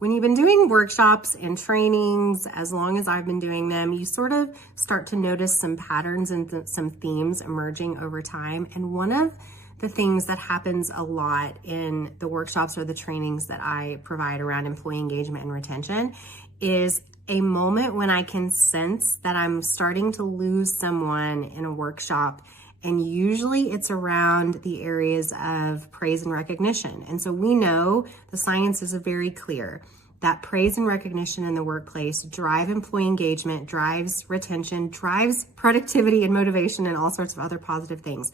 when you've been doing workshops and trainings, as long as I've been doing them, you sort of start to notice some patterns and some themes emerging over time. And one of the things that happens a lot in the workshops or the trainings that I provide around employee engagement and retention is a moment when I can sense that I'm starting to lose someone in a workshop. And usually it's around the areas of praise and recognition. And so we know the science is very clear that praise and recognition in the workplace drive employee engagement, drives retention, drives productivity and motivation and all sorts of other positive things.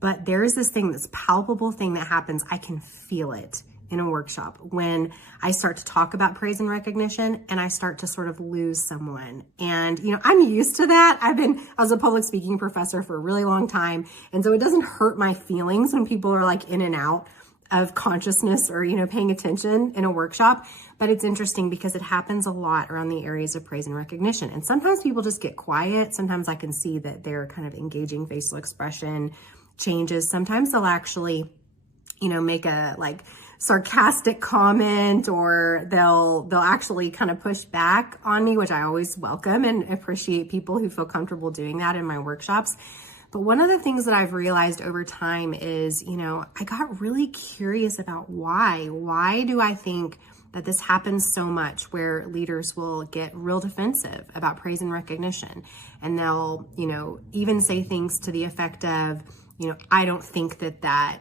But there is this thing, this palpable thing that happens. I can feel it in a workshop when I start to talk about praise and recognition and I start to sort of lose someone. And, I'm used to that. I was a public speaking professor for a really long time. And so it doesn't hurt my feelings when people are like in and out of consciousness or, paying attention in a workshop. But it's interesting because it happens a lot around the areas of praise and recognition. And sometimes people just get quiet. Sometimes I can see that they're kind of engaging facial expression changes. Sometimes they'll actually, make a sarcastic comment, or they'll actually kind of push back on me, which I always welcome and appreciate people who feel comfortable doing that in my workshops. But one of the things that I've realized over time is, I got really curious about why. Why do I think that this happens so much where leaders will get real defensive about praise and recognition? And they'll, even say things to the effect of, I don't think that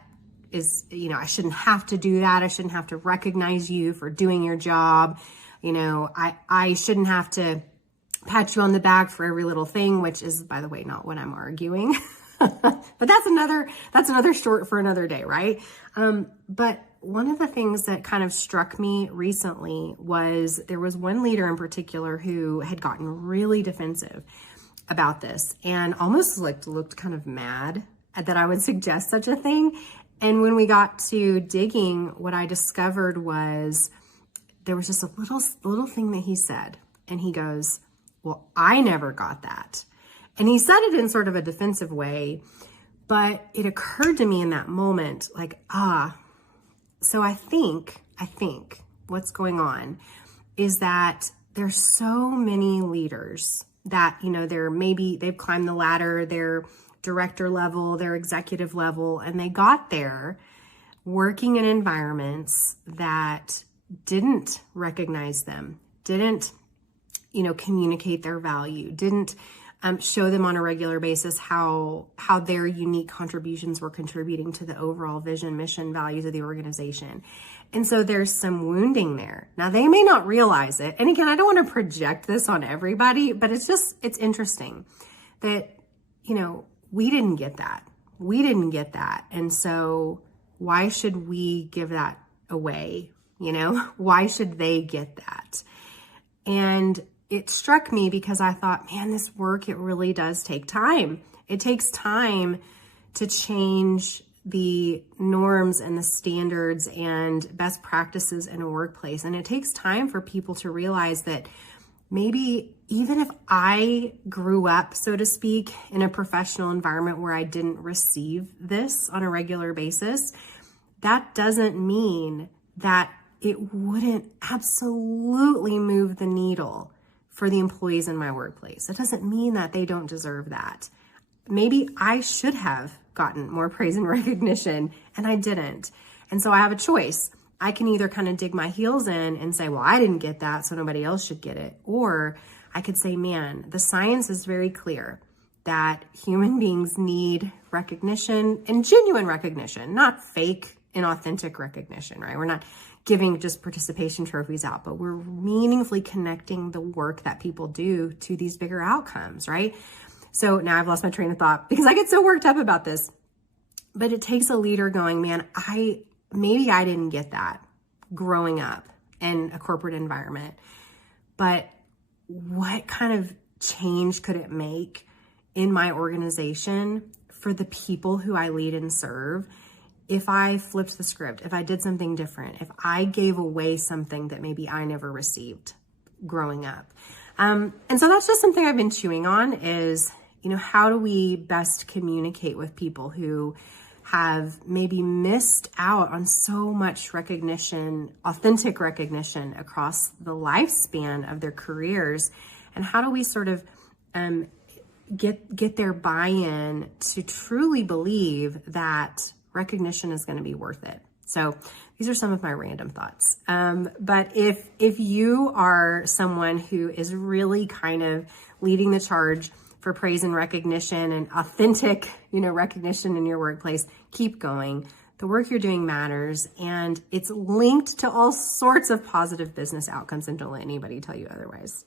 is, I shouldn't have to do that. I shouldn't have to recognize you for doing your job. I shouldn't have to pat you on the back for every little thing, which is, by the way, not what I'm arguing. But that's another short for another day, right? But one of the things that kind of struck me recently was there was one leader in particular who had gotten really defensive about this and almost looked kind of mad that I would suggest such a thing. And when we got to digging, what I discovered was there was just a little thing that he said. And he goes, well, I never got that. And he said it in sort of a defensive way, but it occurred to me in that moment, so I think what's going on is that there's so many leaders that, they've climbed the ladder, they're director level, they're executive level, and they got there working in environments that didn't recognize them, didn't, communicate their value, didn't show them on a regular basis how their unique contributions were contributing to the overall vision, mission, values of the organization. And so there's some wounding there. Now, they may not realize it. And again, I don't want to project this on everybody, but it's interesting that, we didn't get that. We didn't get that. And so why should we give that away? Why should they get that? And it struck me because I thought, man, this work, it really does take time. It takes time to change the norms and the standards and best practices in a workplace. And it takes time for people to realize that maybe even if I grew up, so to speak, in a professional environment where I didn't receive this on a regular basis, that doesn't mean that it wouldn't absolutely move the needle for the employees in my workplace. It doesn't mean that they don't deserve that. Maybe I should have gotten more praise and recognition and I didn't. And so I have a choice. I can either kind of dig my heels in and say, well, I didn't get that, so nobody else should get it. Or I could say, man, the science is very clear that human beings need recognition and genuine recognition, not fake, inauthentic recognition, right? We're not giving just participation trophies out, but we're meaningfully connecting the work that people do to these bigger outcomes, right? So now I've lost my train of thought because I get so worked up about this. But it takes a leader going, man, maybe I didn't get that growing up in a corporate environment, but what kind of change could it make in my organization for the people who I lead and serve if I flipped the script, if I did something different, if I gave away something that maybe I never received growing up? And so that's just something I've been chewing on is, how do we best communicate with people who have maybe missed out on so much recognition, authentic recognition across the lifespan of their careers. And how do we sort of get their buy-in to truly believe that recognition is going to be worth it? So these are some of my random thoughts. But if you are someone who is really kind of leading the charge for praise and recognition and authentic, recognition in your workplace, keep going. The work you're doing matters, and it's linked to all sorts of positive business outcomes, and don't let anybody tell you otherwise.